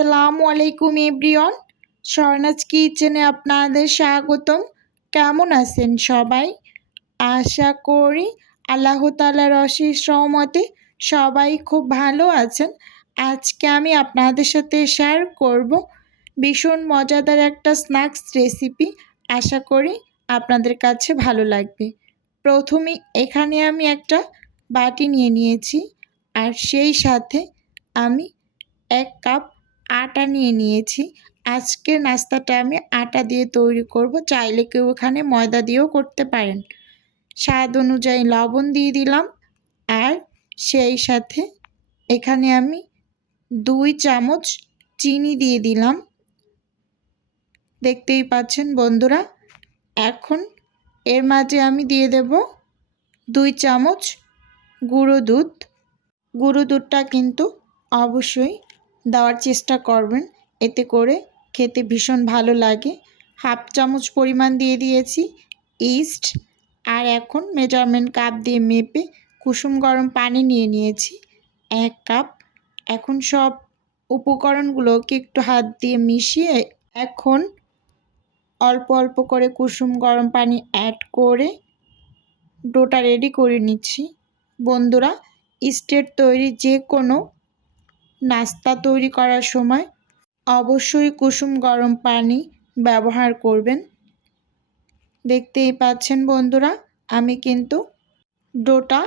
আসসালামু আলাইকুম এভরিওয়ান। স্বর্ণাজ কিচেনে আপনাদের স্বাগতম। কেমন আছেন সবাই? আশা করি আল্লাহ তালার অশেষ সহমতে সবাই খুব ভালো আছেন। আজকে আমি আপনাদের সাথে শেয়ার করব ভীষণ মজাদার একটা স্ন্যাক্স রেসিপি আশা করি আপনাদের কাছে ভালো লাগবে। প্রথমে এখানে আমি একটা বাটি নিয়ে নিয়েছি। আর সেই সাথে আমি এক কাপ আটা নিয়ে নিয়েছি। আজকের নাস্তাটা আমি আটা দিয়ে তৈরি করব। চাইলে কেউ এখানে ময়দা দিয়েও করতে পারেন। স্বাদ অনুযায়ী লবণ দিয়ে দিলাম আর সেই সাথে এখানে আমি দুই চামচ চিনি দিয়ে দিলাম। দেখতেই পাচ্ছেন বন্ধুরা, এখন এর মাঝে আমি দিয়ে দেব দুই চামচ গুঁড়ো দুধ। গুঁড়ো দুধটা কিন্তু অবশ্যই দেওয়ার চেষ্টা করবেন। এতে করে খেতে ভীষণ ভালো লাগে। হাফ চামচ পরিমাণ দিয়ে দিয়েছি ইস্ট আর এখন মেজারমেন্ট কাপ দিয়ে মেপে কুসুম গরম পানি নিয়ে নিয়েছি। এক কাপ। এখন সব উপকরণগুলোকে একটু হাত দিয়ে মিশিয়ে এখন অল্প অল্প করে কুসুম গরম পানি অ্যাড করে ডোটা রেডি করে নিচ্ছি। বন্ধুরা, ইস্টের তৈরি যে কোনো নাস্তা তৈরি করার সময় অবশ্যই কুসুম গরম পানি ব্যবহার করবেন। দেখতেই পাচ্ছেন বন্ধুরা, আমি কিন্তু ডোটা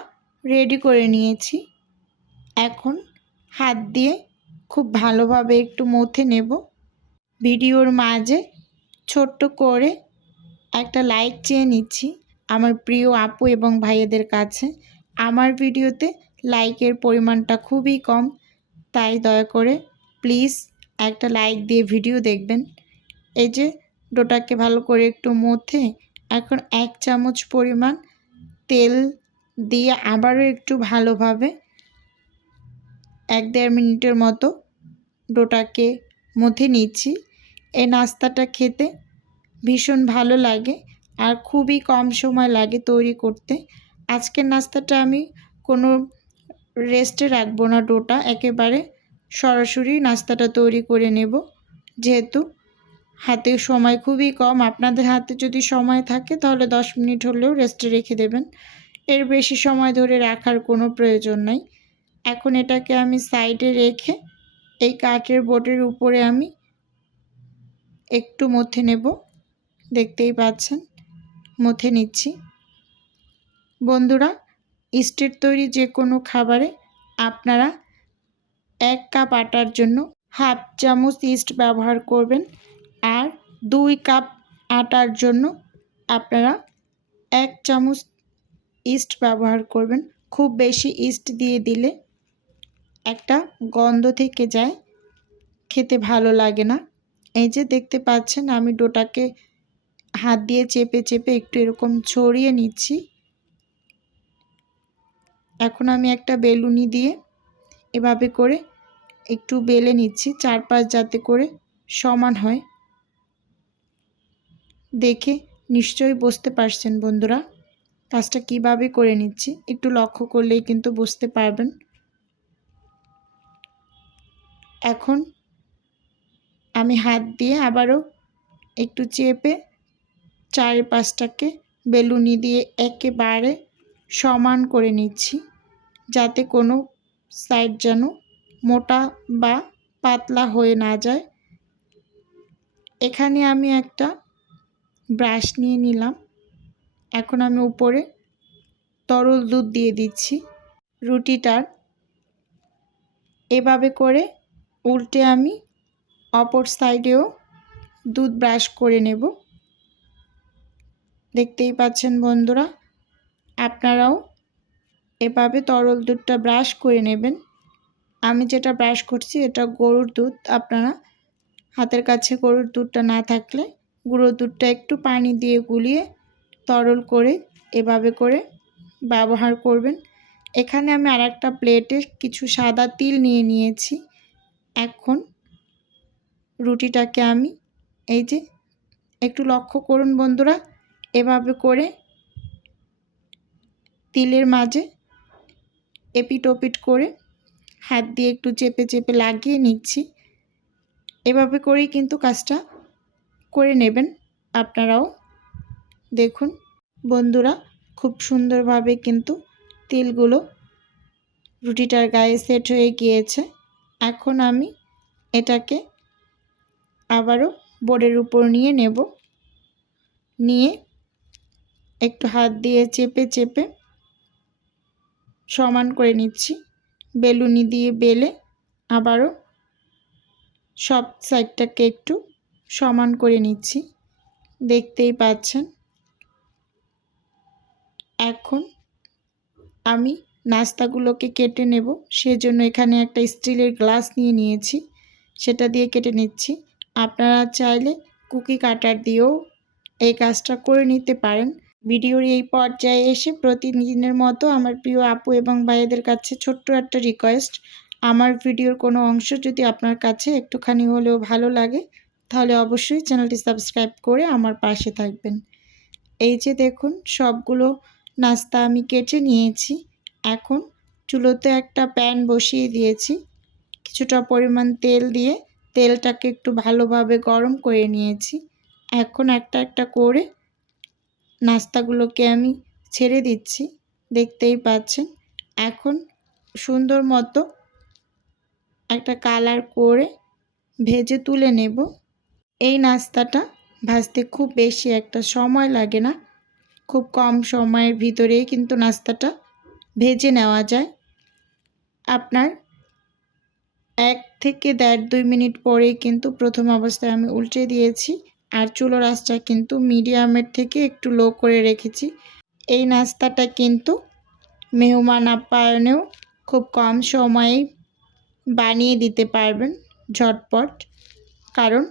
রেডি করে নিয়েছি। এখন হাত দিয়ে খুব ভালোভাবে একটু মথে নেব। ভিডিওর মাঝে ছোট্ট করে একটা লাইক চেয়ে নিচ্ছি আমার প্রিয় আপু এবং ভাইয়েদের কাছে। আমার ভিডিওতে লাইকের পরিমাণটা খুবই কম তাই দয়া করে প্লিজ একটা লাইক দিয়ে ভিডিও দেখবেন। এই যে ডোটাকে ভালো করে একটু মথে এখন এক চামচ পরিমাণ তেল দিয়ে আবারও একটু ভালোভাবে এক দেড় মিনিটের মতো ডোটাকে মথে নিচ্ছি। এই নাস্তাটা খেতে ভীষণ ভালো লাগে আর খুবই কম সময় লাগে তৈরি করতে। আজকের নাস্তাটা আমি কোনো রেস্টে রাখব না ডোটা, একেবারে সরাসরি নাস্তাটা তৈরি করে নেব। যেহেতু হাতে সময় খুবই কম, আপনাদের হাতে যদি সময় থাকে তাহলে দশ মিনিট হলেও রেস্টে রেখে দেবেন। এর বেশি সময় ধরে রাখার কোনো প্রয়োজন নাই। এখন এটাকে আমি সাইডে রেখে এই কাঠের বোর্ডের উপরে আমি একটু মথে নেব। দেখতেই পাচ্ছেন, মথে নিচ্ছি। বন্ধুরা স্টেট তৈরি যে কোনো খাবারে আপনারা এক কাপ আটার জন্য হাফ চামচ ইস্ট ব্যবহার করবেন আর দুই কাপ আটার জন্য আপনারা এক চামচ ইস্ট ব্যবহার করবেন। খুব বেশি ইস্ট দিয়ে দিলে একটা গন্ধ থেকে যায়, খেতে ভালো লাগে না। এই যে দেখতে পাচ্ছেন, আমি ডোটাকে হাত দিয়ে চেপে চেপে একটু এরকম ছড়িয়ে নিচ্ছি। এখন আমি একটা বেলুনি দিয়ে এভাবে করে একটু বেলে নিচ্ছি, চারপাশ যাতে করে সমান হয়। দেখে নিশ্চয়ই বুঝতে পারছেন বন্ধুরা, কাজটা কীভাবে করে নিচ্ছি, একটু লক্ষ্য করলেই কিন্তু বুঝতে পারবেন। এখন আমি হাত দিয়ে আবারও একটু চেপে চারিপাশটাকে বেলুনি দিয়ে একেবারে সমান করে নিচ্ছি, যাতে কোনো সাইড যেন মোটা বা পাতলা হয়ে না যায়। এখানে আমি একটা ব্রাশ নিয়ে নিলাম। এখন আমি উপরে তরল দুধ দিয়ে দিচ্ছি রুটিটার। এভাবে করে উল্টে আমি অপর সাইডেও দুধ ব্রাশ করে নেব। দেখতেই পাচ্ছেন বন্ধুরা, আপনারাও এভাবে তরল দুধটা ব্রাশ করে নেবেন। আমি যেটা ব্রাশ করছি এটা গরুর দুধ। আপনারা হাতের কাছে গরুর দুধটা না থাকলে গুঁড়ো দুধটা একটু পানি দিয়ে গুলিয়ে তরল করে এভাবে করে ব্যবহার করবেন। এখানে আমি আর একটা প্লেটে কিছু সাদা তিল নিয়ে নিয়েছি। এখন রুটিটাকে আমি এই যে একটু লক্ষ্য করুন বন্ধুরা, এভাবে করে তিলের মাঝে এপিট ওপিট করে হাত দিয়ে একটু চেপে চেপে লাগিয়ে নিচ্ছি। এভাবে করেই কিন্তু কাজটা করে নেবেন। আপনারাও দেখুন। বন্ধুরা, খুব সুন্দরভাবে কিন্তু তিলগুলো রুটিটার গায়ে সেট হয়ে গিয়েছে। এখন আমি এটাকে আবারও বোর্ডের উপর নিয়ে নেব। নিয়ে একটু হাত দিয়ে চেপে চেপে সমান করে নিচ্ছি। বেলুনি দিয়ে বেলে আবারও সব সাইডটাকে একটু সমান করে নিচ্ছি। দেখতেই পাচ্ছেন। এখন আমি নাস্তাগুলোকে কেটে নেব। সেজন্য এখানে একটা স্টিলের গ্লাস নিয়ে নিয়েছি। সেটা দিয়ে কেটে নিচ্ছি। আপনারা চাইলে কুকি কাটার দিয়েও এই কাজটা করে নিতে পারেন। ভিডিওর এই পর্যায়ে এসে প্রতিদিনের মতো আমার প্রিয় আপু এবং ভাইদের কাছে ছোট্ট একটা রিকোয়েস্ট আমার ভিডিওর কোনো অংশ যদি আপনার কাছে একটুখানি হলেও ভালো লাগে, তাহলে অবশ্যই চ্যানেলটি সাবস্ক্রাইব করে আমার পাশে থাকবেন। এই যে দেখুন, সবগুলো নাস্তা আমি কেটে নিয়েছি। এখন চুলোতে একটা প্যান বসিয়ে দিয়েছি। কিছুটা পরিমাণ তেল দিয়ে তেলটাকে একটু ভালোভাবে গরম করে নিয়েছি। এখন একটা একটা করে নাস্তাগুলোকে আমি ছেড়ে দিচ্ছি, দেখতেই পাচ্ছেন। এখন সুন্দর মতো একটা কালার করে ভেজে তুলে নেব। এই নাস্তাটা ভাজতে খুব বেশি একটা সময় লাগে না। খুব কম সময়ের ভিতরেই কিন্তু নাস্তাটা ভেজে নেওয়া যায়। আপনার এক থেকে দেড় দুই মিনিট পরেই কিন্তু প্রথম অবস্থায় আমি উল্টে দিয়েছি। আর চুলো রাসটা কিন্তু মিডিয়ামের থেকে একটু লো করে রেখেছি। এই নাস্তাটা কিন্তু মেহমান আপ্যায়নেও খুব কম সময়ে বানিয়ে দিতে পারবেন ঝটপট। কারণ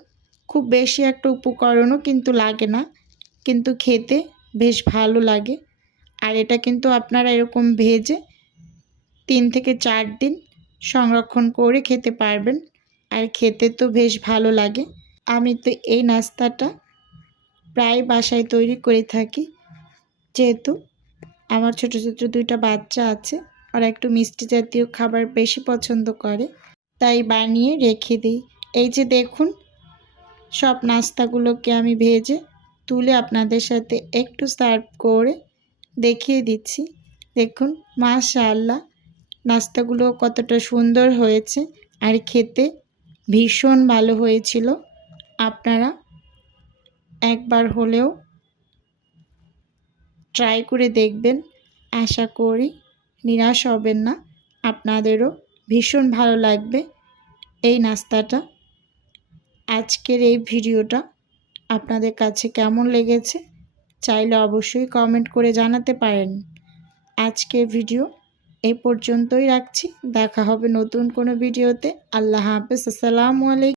খুব বেশি একটা উপকরণও কিন্তু লাগে না, কিন্তু খেতে বেশ ভালো লাগে। আর এটা কিন্তু আপনারা এরকম ভেজে তিন থেকে চার দিন সংরক্ষণ করে খেতে পারবেন। আর খেতে তো বেশ ভালো লাগে। আমি তো এই নাস্তাটা প্রায় বাসায় তৈরি করে থাকি। যেহেতু আমার ছোট ছোট দুইটা বাচ্চা আছে আর একটু মিষ্টি জাতীয় খাবার বেশি পছন্দ করে, তাই বানিয়ে রেখে দিই। এই যে দেখুন, সব নাস্তাগুলোকে আমি ভেজে তুলে আপনাদের সাথে একটু সার্ভ করে দেখিয়ে দিচ্ছি। দেখুন, মাশাআল্লাহ, নাস্তাগুলো কতটা সুন্দর হয়েছে। আর খেতে ভীষণ ভালো হয়েছিল। আপনারা একবার হলেও ট্রাই করে দেখবেন। আশা করি নিরাশ হবেন না। আপনাদেরও ভীষণ ভালো লাগবে এই নাস্তাটা। আজকের এই ভিডিওটা আপনাদের কাছে কেমন লেগেছে চাইলে অবশ্যই কমেন্ট করে জানাতে পারেন। আজকের ভিডিও এই পর্যন্তই রাখছি। দেখা হবে নতুন কোনো ভিডিওতে। আল্লাহ হাফেজ। আসসালামু আলাইকুম।